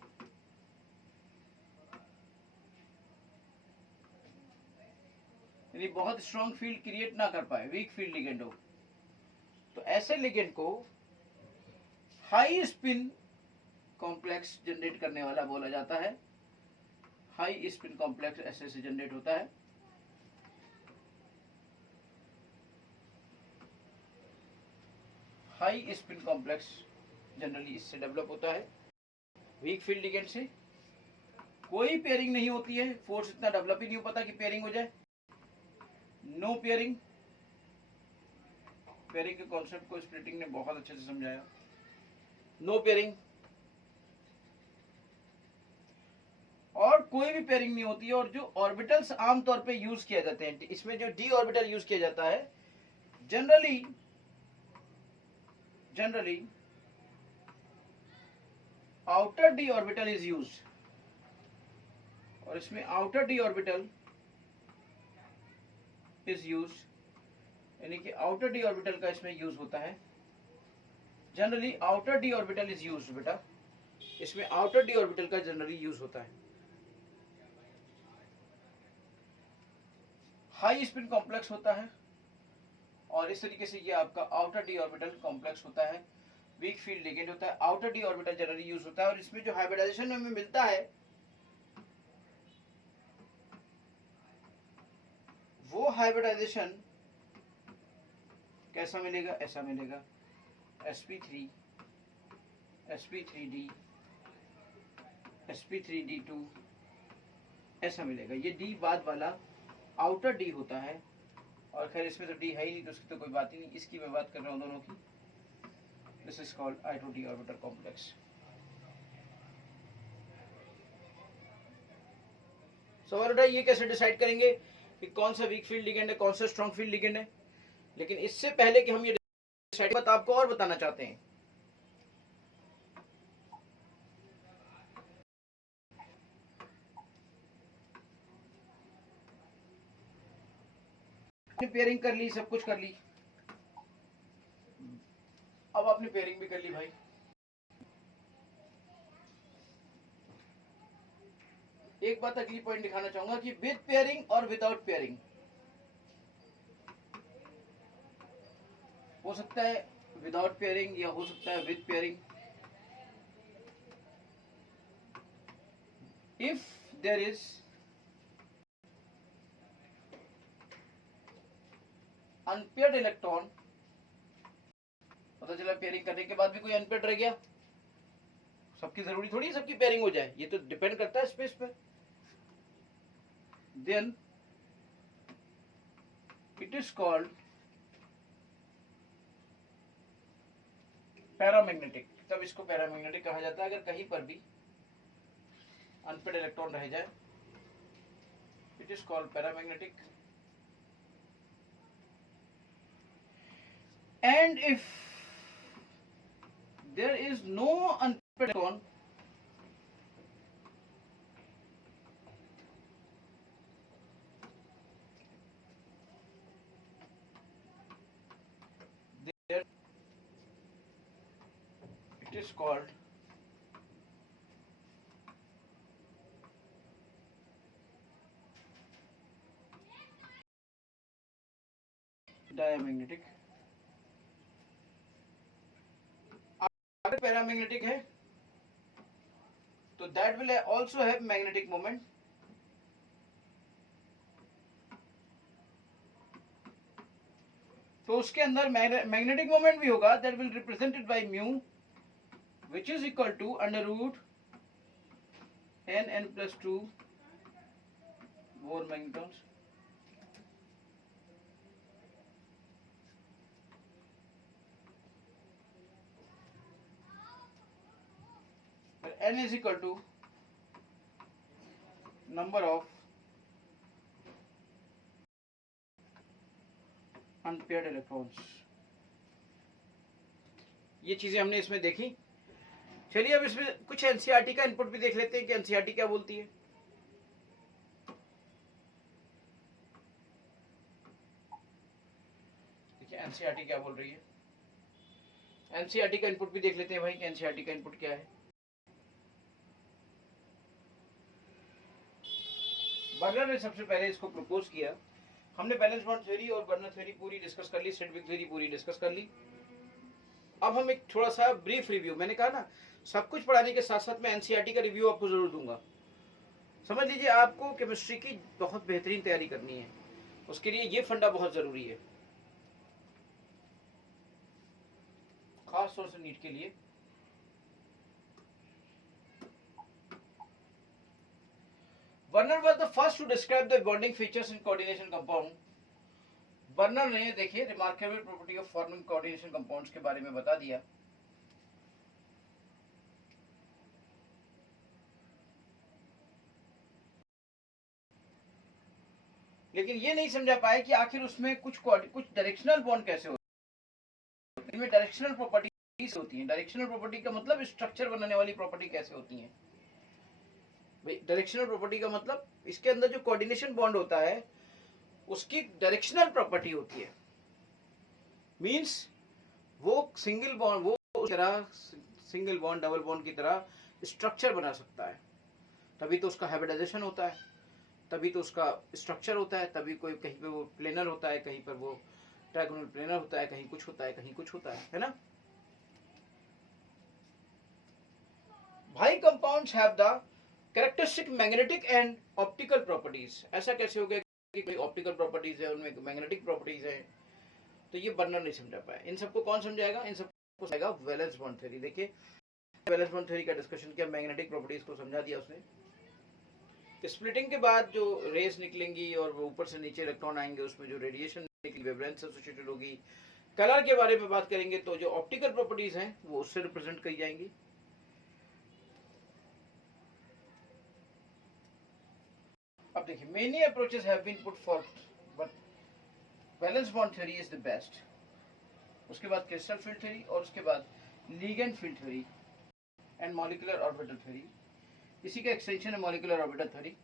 यानी बहुत स्ट्रॉन्ग फील्ड क्रिएट ना कर पाए, वीक फील्ड लिगेंड हो, तो ऐसे लिगेंड को हाई स्पिन कॉम्प्लेक्स जनरेट करने वाला बोला जाता है। हाई स्पिन कॉम्प्लेक्स ऐसे से जनरेट होता है। हाई स्पिन कॉम्प्लेक्स जनरली इससे डेवलप होता है। वीक फील्ड लिगेंड से कोई पेयरिंग नहीं होती है, फोर्स इतना डेवलप ही नहीं हो पाता कि पेयरिंग हो जाए। नो पेयरिंग, पेयरिंग के कॉन्सेप्ट को स्प्लिटिंग ने बहुत अच्छे से समझाया। नो पेयरिंग, और कोई भी पेयरिंग नहीं होती है। और जो ऑर्बिटल्स आमतौर पे यूज किया जाते हैं, इसमें जो डी ऑर्बिटल यूज किया जाता है generally outer D orbital is use, और इसमें outer D orbital is use, यानी कि आउटर डी ऑर्बिटल का इसमें यूज होता है। Generally outer D orbital is use बेटा, इसमें आउटर डी ऑर्बिटल का जनरली यूज होता है। हाई स्पिन कॉम्प्लेक्स होता है, और इस तरीके से ये आपका आउटर डी ऑर्बिटल कॉम्प्लेक्स होता है। वीक फील्ड लिगेंड होता है, outer D orbital generally use होता है। और इसमें जो हाइब्रिडाइजेशन हमें मिलता है वो हाइब्रिडाइजेशन कैसा मिलेगा? ऐसा मिलेगा, sp3 sp3d sp3d2 ऐसा मिलेगा। ये डी बाद वाला आउटर डी होता है, और खैर इसमें तो डी है ही नहीं तो उसकी तो कोई बात ही नहीं, इसकी मैं बात कर रहा हूँ दोनों की। This is called I2D orbital complex. सवाल उठा ये कैसे डिसाइड करेंगे कि कौन सा वीक फील्ड लिगेंड है, कौन सा स्ट्रॉन्ग फील्ड लिगेंड है? लेकिन इससे पहले कि हम ये डिसाइड, बात आपको और बताना चाहते हैं। पेयरिंग कर ली, सब कुछ कर ली, अब आपने पेयरिंग भी कर ली भाई। एक बात अगली पॉइंट दिखाना चाहूंगा कि विद पेयरिंग और विदाउट पेयरिंग हो सकता है, विदाउट पेयरिंग या हो सकता है with pairing. If there is unpaired electron, पता चला पेयरिंग करने के बाद भी कोई अनपेयर्ड रह गया, सबकी जरूरी थोड़ी सबकी पेयरिंग हो जाए, ये तो डिपेंड करता है स्पेस पे। Then it is called paramagnetic. तब इसको पैरामैग्नेटिक कहा जाता है अगर कहीं पर भी अनपेयर्ड इलेक्ट्रॉन रह जाए, it is called paramagnetic. And if there is no unpaired electron, there it is called diamagnetic. अगर पैरामैग्नेटिक है तो that will also have magnetic moment. तो उसके अंदर मैग्नेटिक मोमेंट भी होगा, that will represented by mu which is equal to under root n+2 Bohr magnetrons. n is equal to number of unpaired electrons। ये चीजें हमने इसमें देखी। चलिए अब इसमें कुछ एनसीईआरटी का इनपुट भी देख लेते हैं कि एनसीईआरटी क्या बोलती है। देखिए एनसीईआरटी क्या बोल रही है। एनसीईआरटी का इनपुट भी देख लेते हैं भाई कि एनसीईआरटी का इनपुट क्या है। बर्नर ने सबसे पहले इसको प्रपोज किया। हमने बैलेंस बॉन्ड थ्योरी और बर्नर थ्योरी पूरी डिस्कस कर ली, सेडविक थ्योरी पूरी डिस्कस कर ली। अब हम एक थोड़ा सा ब्रीफ रिव्यू, मैंने कहा ना सब कुछ पढ़ाने के साथ साथ मैं एनसीईआरटी का रिव्यू आपको जरूर दूंगा। समझ लीजिए आपको केमिस्ट्री की बहुत बेहतरीन तैयारी करनी है, उसके लिए ये फंडा बहुत जरूरी है, खास तौर से नीट के लिए। Werner was the first to describe the bonding features in coordination compound। Burner ने देखिए remarkable property of forming coordination compounds के बारे में बता दिया। लेकिन ये नहीं समझा पाए कि आखिर उसमें कुछ डायरेक्शनल बॉन्ड कैसे होते हैं, इनमें डायरेक्शनल प्रॉपर्टीज होती हैं। डायरेक्शनल प्रॉपर्टी का मतलब स्ट्रक्चर बनाने वाली प्रॉपर्टी कैसे होती है। डायरेक्शनल प्रॉपर्टी का मतलब इसके अंदर जो कोऑर्डिनेशन बॉन्ड होता है उसकी डायरेक्शनल प्रॉपर्टी होती है। मींस वो सिंगल बॉन्ड, वो तरह सिंगल बॉन्ड डबल बॉन्ड की तरह स्ट्रक्चर बना सकता है, तभी तो उसका हाइब्रिडाइजेशन होता है, तभी तो उसका स्ट्रक्चर होता है, तभी कोई कहीं पे वो प्लेनर होता है, कहीं पर वो ट्रायगोनल प्लेनर होता है, कहीं कुछ होता है, कहीं कुछ होता है ना भाई। Compounds have the characteristic magnetic and optical properties. ऐसा कैसे हो गया कि कोई ऑप्टिकल प्रॉपर्टीज है उनमें मैग्नेटिक प्रॉपर्टीज है, तो ये बर्नर नहीं समझा पाया। इन सबको कौन समझाएगा, इन सबको समझाएगा वैलेंस बॉन्ड थ्योरी। देखिए वैलेंस बॉन्ड थ्योरी का डिस्कशन किया, मैग्नेटिक प्रॉपर्टीज को समझा दिया उसने। स्प्लिटिंग के बाद जो रेस निकलेंगी और वो ऊपर से नीचे इलेक्ट्रॉन आएंगे, उसमें जो रेडिएशन निकली वेवलेंथ एसोसिएटेड होगी। कलर के बारे में बात करेंगे तो जो ऑप्टिकल प्रॉपर्टीज हैं वो उससे रिप्रेजेंट की जाएंगी। अब देखिए many approaches have been put forward but valence bond theory is the best. उसके बाद क्रिस्टल फील्ड थ्योरी और उसके बाद ligand field theory and molecular orbital theory. इसी का एक्सटेंशन है मॉलिक्यूलर ऑर्बिटल थ्योरी।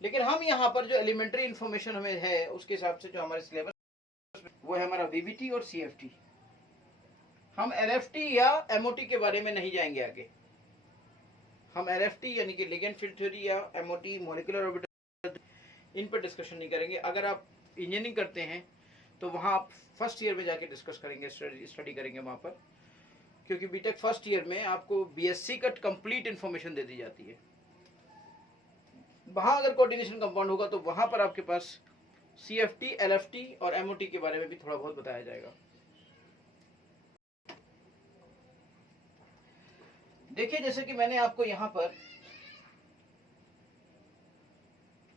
लेकिन हम यहाँ पर जो एलिमेंट्री इंफॉर्मेशन हमें है उसके हिसाब से जो हमारे सिलेबस वो है हमारा वीवीटी और सीएफटी। हम एलएफटी या एमओटी के बारे में नहीं जाएंगे आगे। हम एलएफटी यानी कि लिगेंड फील्ड थ्योरी या एमओटी मॉलिक्यूलर ऑर्बिटल इन पर डिस्कशन नहीं करेंगे। अगर आप इंजीनियरिंग करते हैं तो वहाँ आप फर्स्ट ईयर में जाके डिस्कस करेंगे, स्टडी करेंगे वहाँ पर, क्योंकि बीटेक फर्स्ट ईयर में आपको बीएससी का कंप्लीट इंफॉर्मेशन दे दी जाती है। वहाँ अगर कोऑर्डिनेशन कंपाउंड होगा तो वहाँ पर आपके पास सीएफटी, एलएफटी और एमओटी के बारे में भी थोड़ा बहुत बताया जाएगा। देखिए जैसे कि मैंने आपको यहाँ पर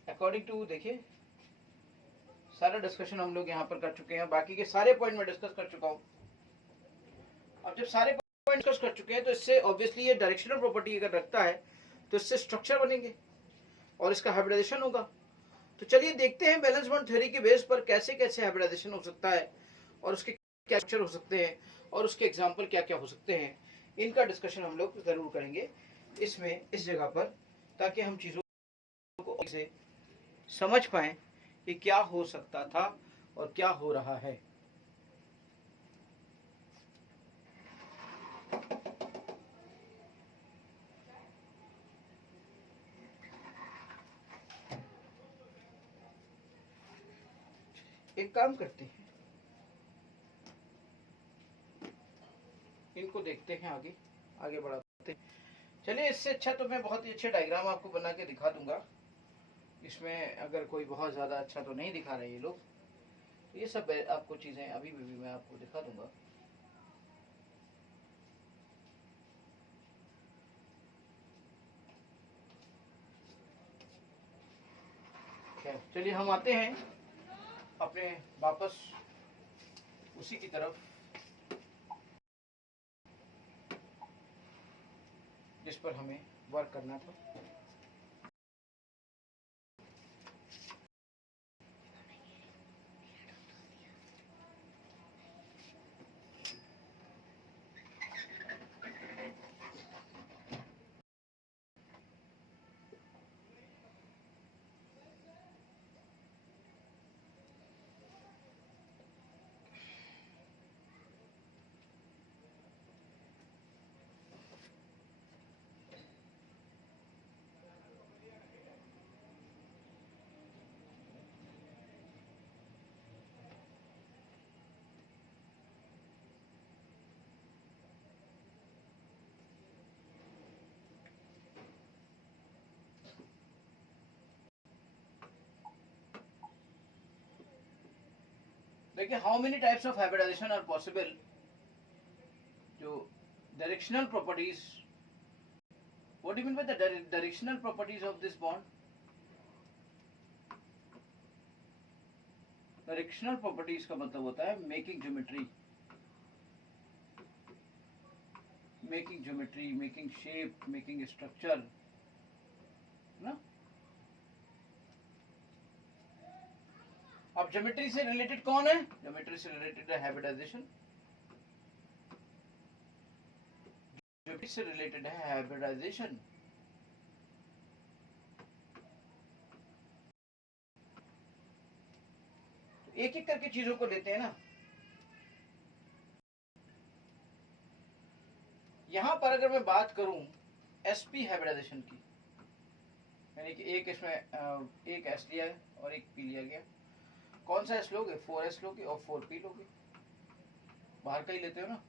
अकॉर्डिंग टू, देखिए सारा डिस्कशन हम लोग यहाँ पर कर चुके हैं, बाकी के सारे पॉइंट में डिस्कस कर चुका हूँ। अब जब सारे पॉइंट डिस्कस कर चुके हैं तो इससे ऑब्वियसली ये डायरेक्शनल प्रॉपर्टी अगर रखता है तो इससे स्ट्रक्चर बनेंगे और इसका हाइब्रिडाइजेशन होगा। तो चलिए देखते हैं बैलेंस बॉन्ड थ्योरी के बेस पर कैसे कैसे हाइब्रिडाइजेशन हो सकता है और उसके क्या स्ट्रक्चर हो सकते हैं और उसके एग्जाम्पल क्या क्या हो सकते हैं। इनका डिस्कशन हम लोग जरूर करेंगे इसमें, इस जगह पर, ताकि हम चीज़ों को से समझ पाएं कि क्या हो सकता था और क्या हो रहा है। एक काम करते हैं, इनको देखते हैं, आगे आगे बढ़ाते हैं। चलिए, इससे अच्छा तो मैं बहुत ही अच्छे डायग्राम आपको बना के दिखा दूंगा। इसमें अगर कोई बहुत ज़्यादा अच्छा तो नहीं दिखा रहे ये लोग, तो ये सब आपको चीज़ें अभी भी मैं आपको दिखा दूंगा। खैर, चलिए हम आते हैं अपने वापस उसी की तरफ जिस पर हमें वर्क करना था। देखिए, how many types of hybridization are possible. जो directional properties, what do you mean by the directional properties of this bond? Directional properties का मतलब होता है making geometry, making shape, making structure ना। अब ज्योमेट्री से रिलेटेड कौन है? ज्योमेट्री से रिलेटेड है हाइब्रिडाइजेशन। ज्योमेट्री से रिलेटेड है हाइब्रिडाइजेशन। तो एक एक करके चीजों को लेते हैं ना। यहां पर अगर मैं बात करूं एसपी हाइब्रिडाइजेशन की, यानी कि एक इसमें एक एस लिया है और एक पी लिया गया। कौन सा एस लोगे? 4s लोगे और 4p लोगे, बाहर का ही लेते हो ना।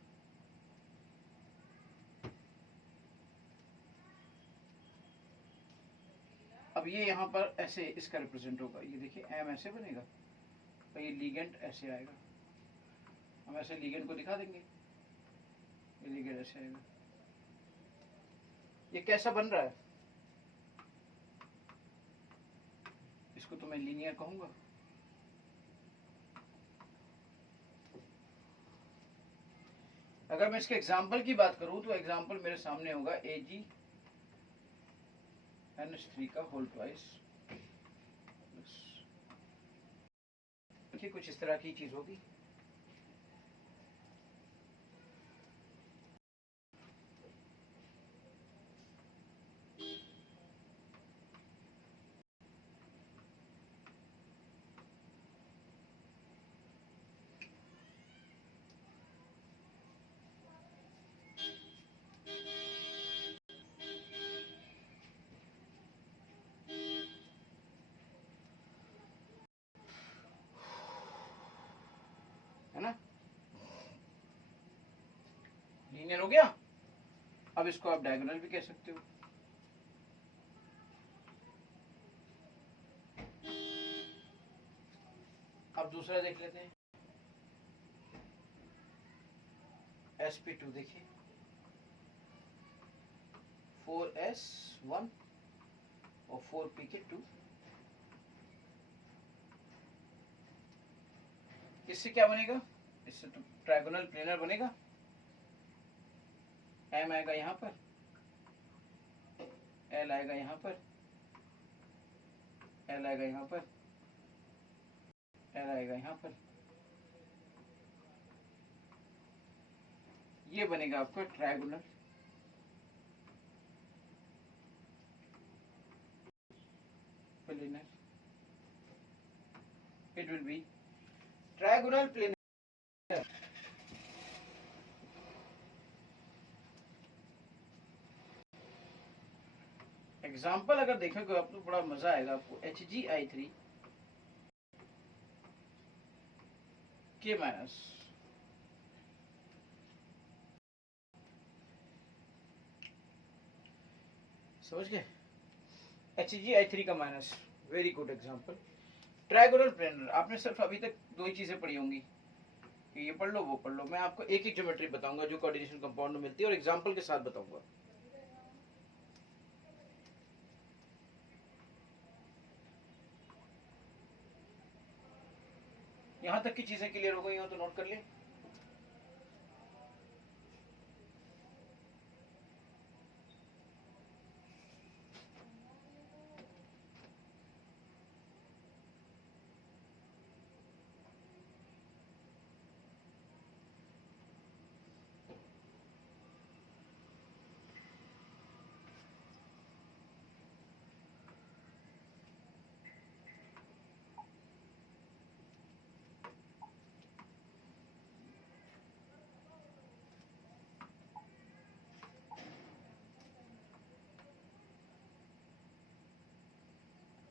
अब ये यहाँ पर ऐसे इसका रिप्रेजेंट होगा, ये देखिए एम ऐसे बनेगा और ये लीगेंड ऐसे आएगा। हम ऐसे लीगेंड को दिखा देंगे, ये लीगेंड ऐसे आएगा। ये कैसा बन रहा है? इसको तो मैं लीनियर कहूंगा। अगर मैं इसके एग्जाम्पल की बात करूं तो एग्जाम्पल मेरे सामने होगा AgNH3 का होल ट्वाइस। देखिए कुछ इस तरह की चीज होगी। है ना, लीनियर हो गया। अब इसको आप डायगोनल भी कह सकते हो। अब दूसरा देख लेते हैं, sp2 देखिए, 4s1 और 4p के 2। इससे क्या बनेगा? इससे तो ट्रायगोनल प्लेनर बनेगा। m आएगा यहाँ पर, l आएगा यहाँ पर, l आएगा यहाँ पर, l आएगा यहाँ पर। ये बनेगा आपका trigonal planar. It will be trigonal planar. Example अगर देखोगे आप तो बड़ा मजा आएगा आपको। HgI3 के माइनस समझ गए, HgI3 का minus, very good example. Trigonal planar आपने सिर्फ अभी तक दो ही चीजें पढ़ी होंगी, ये पढ़ लो वो पढ़ लो। मैं आपको एक एक ज्योमेट्री बताऊंगा जो कोऑर्डिनेशन कंपाउंड में मिलती है और एग्जांपल के साथ बताऊंगा। यहां तक की चीजें क्लियर हो गई हो तो नोट कर ले।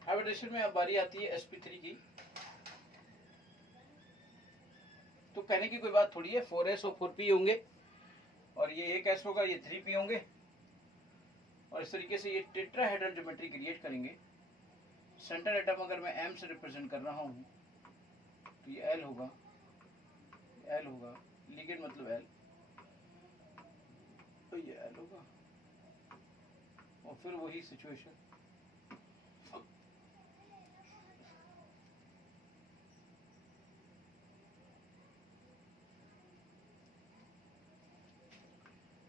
हाइब्रिडेशन में अब बारी आती है sp3 की। तो कहने की कोई बात थोड़ी है, 4s और 4p होंगे और ये एक s होगा, ये 3p होंगे और इस तरीके से ये टेट्राहेड्रल ज्योमेट्री क्रिएट करेंगे। सेंटर एटम अगर मैं m से रिप्रेजेंट कर रहा हूं तो ये l होगा, l होगा, लिगेंड मतलब l, तो ये l होगा और फिर वही सिचुएशन।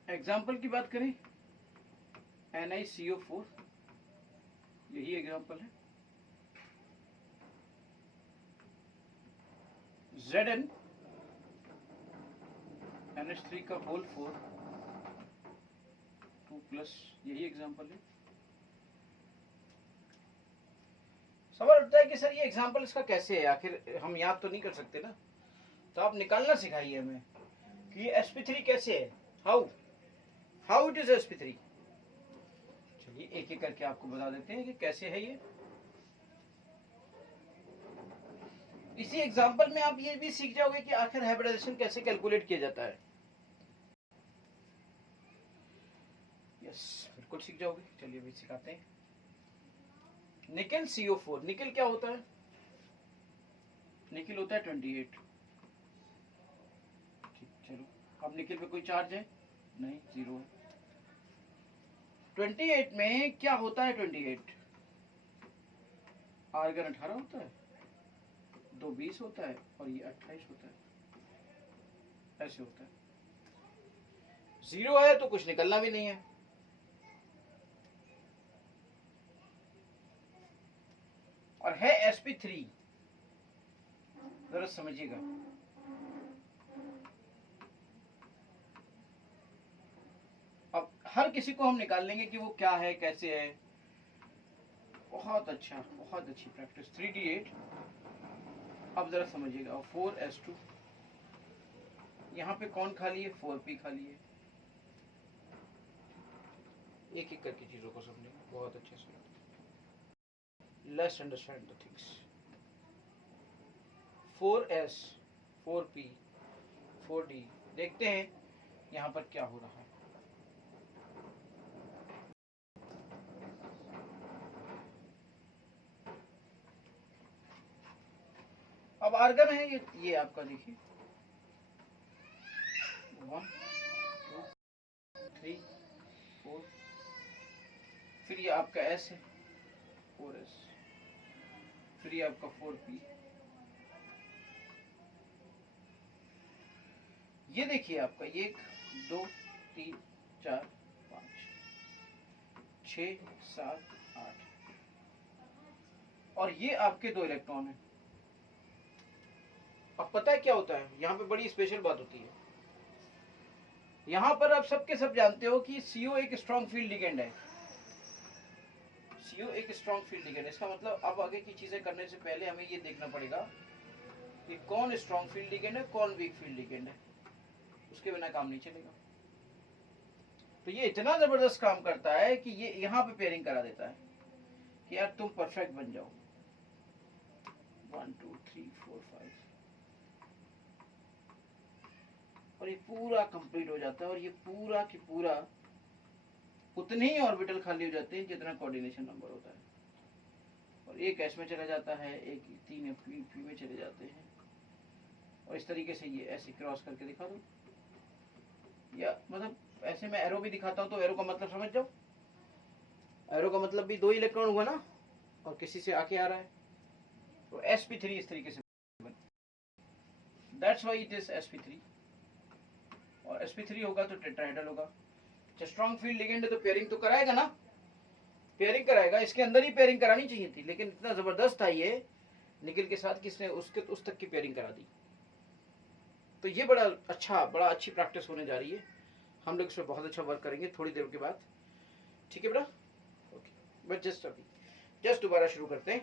एग्जाम्पल की बात करें, NiCO4 यही एग्जाम्पल है। Zn NH3 का होल 4 2+ यही एग्जाम्पल है। सवाल उठता है कि सर ये एग्जाम्पल इसका कैसे है, आखिर हम याद तो नहीं कर सकते ना, तो आप निकालना सिखाइए हमें कि ये sp3 कैसे है, हाउ इट इज sp3। चलिए एक एक करके आपको बता देते हैं कि कैसे है ये। इसी एग्जाम्पल में आप ये भी सीख जाओगे कि आखिर हाइब्रिडाइजेशन कैसे कैलकुलेट किया जाता है। यस बिल्कुल सीख जाओगे। चलिए अभी सिखाते हैं। निकेल CO4, निकेल क्या होता है? निकेल होता है 28। ठीक चलो, अब निकेल पे कोई चार्ज है नहीं, 0 है। 28 में क्या होता है? 28 आर्गन 18 होता है, 2 20 होता है और ये 28 होता है, ऐसे होता है। 0 है तो कुछ निकलना भी नहीं है। और है sp3, जरा समझिएगा। अब हर किसी को हम निकाल लेंगे कि वो क्या है कैसे है। बहुत अच्छा, बहुत अच्छी प्रैक्टिस। 3d8। अब जरा समझिएगा, 4s2 यहाँ पे कौन खाली है? 4p खाली है। एक एक करके चीजों को समझेंगे बहुत अच्छे से। Let's understand the things. 4s 4p 4d, देखते हैं यहाँ पर क्या हो रहा है। अब आर्गन है ये आपका, देखिए 1 2 3 4, फिर ये आपका S है 4s, फिर ये आपका 4p। ये देखिए आपका 1 2 3 4 5 6 7 8 और ये आपके 2 इलेक्ट्रॉन हैं। अब पता है क्या होता है, यहाँ पे बड़ी स्पेशल बात होती है। यहाँ पर आप सबके सब जानते हो कि CO एक स्ट्रॉन्ग फील्ड लिगेंड है। CO एक स्ट्रॉन्ग फील्ड लिगेंड है। इसका मतलब अब आगे की चीजें करने से पहले हमें ये देखना पड़ेगा कि कौन स्ट्रॉन्ग फील्ड लिगेंड है, कौन वीक फील्ड लिगेंड है। उसके बिना काम नहीं चलेगा। तो ये इतना जबरदस्त काम करता है कि ये यहाँ पे पेयरिंग करा देता है कि यार तुम परफेक्ट बन जाओ। 1 2 3 4 5 और ये पूरा कंप्लीट हो जाता है और ये पूरा की पूरा उतने ही ऑर्बिटल खाली हो जाते हैं जितना कोऑर्डिनेशन नंबर होता है। और एक एस में चला जाता है, एक 3 पी में चले जाते हैं। और इस तरीके से ये ऐसे क्रॉस करके दिखा दो, या मतलब ऐसे मैं एरो भी दिखाता हूँ तो एरो का मतलब समझ जाओ। एरो का मतलब भी 2 इलेक्ट्रॉन हुआ ना, और किसी से आके आ रहा है, तो sp3 इस तरीके से, that's why it is sp3। और sp3 होगा तो टेट्राहेड्रल होगा। स्ट्रॉन्ग फील्ड लिगेंड है तो पेयरिंग तो कराएगा ना, पेयरिंग कराएगा। इसके अंदर ही पेयरिंग करानी चाहिए थी, लेकिन इतना जबरदस्त था ये निकल के साथ किसने उसके उस तक की पेयरिंग करा दी। तो ये बड़ा अच्छी प्रैक्टिस होने जा रही है। हम लोग इस पर बहुत अच्छा वर्क करेंगे थोड़ी देर के बाद, ठीक है बेटा? ओके, बट जस्ट दोबारा शुरू करते हैं।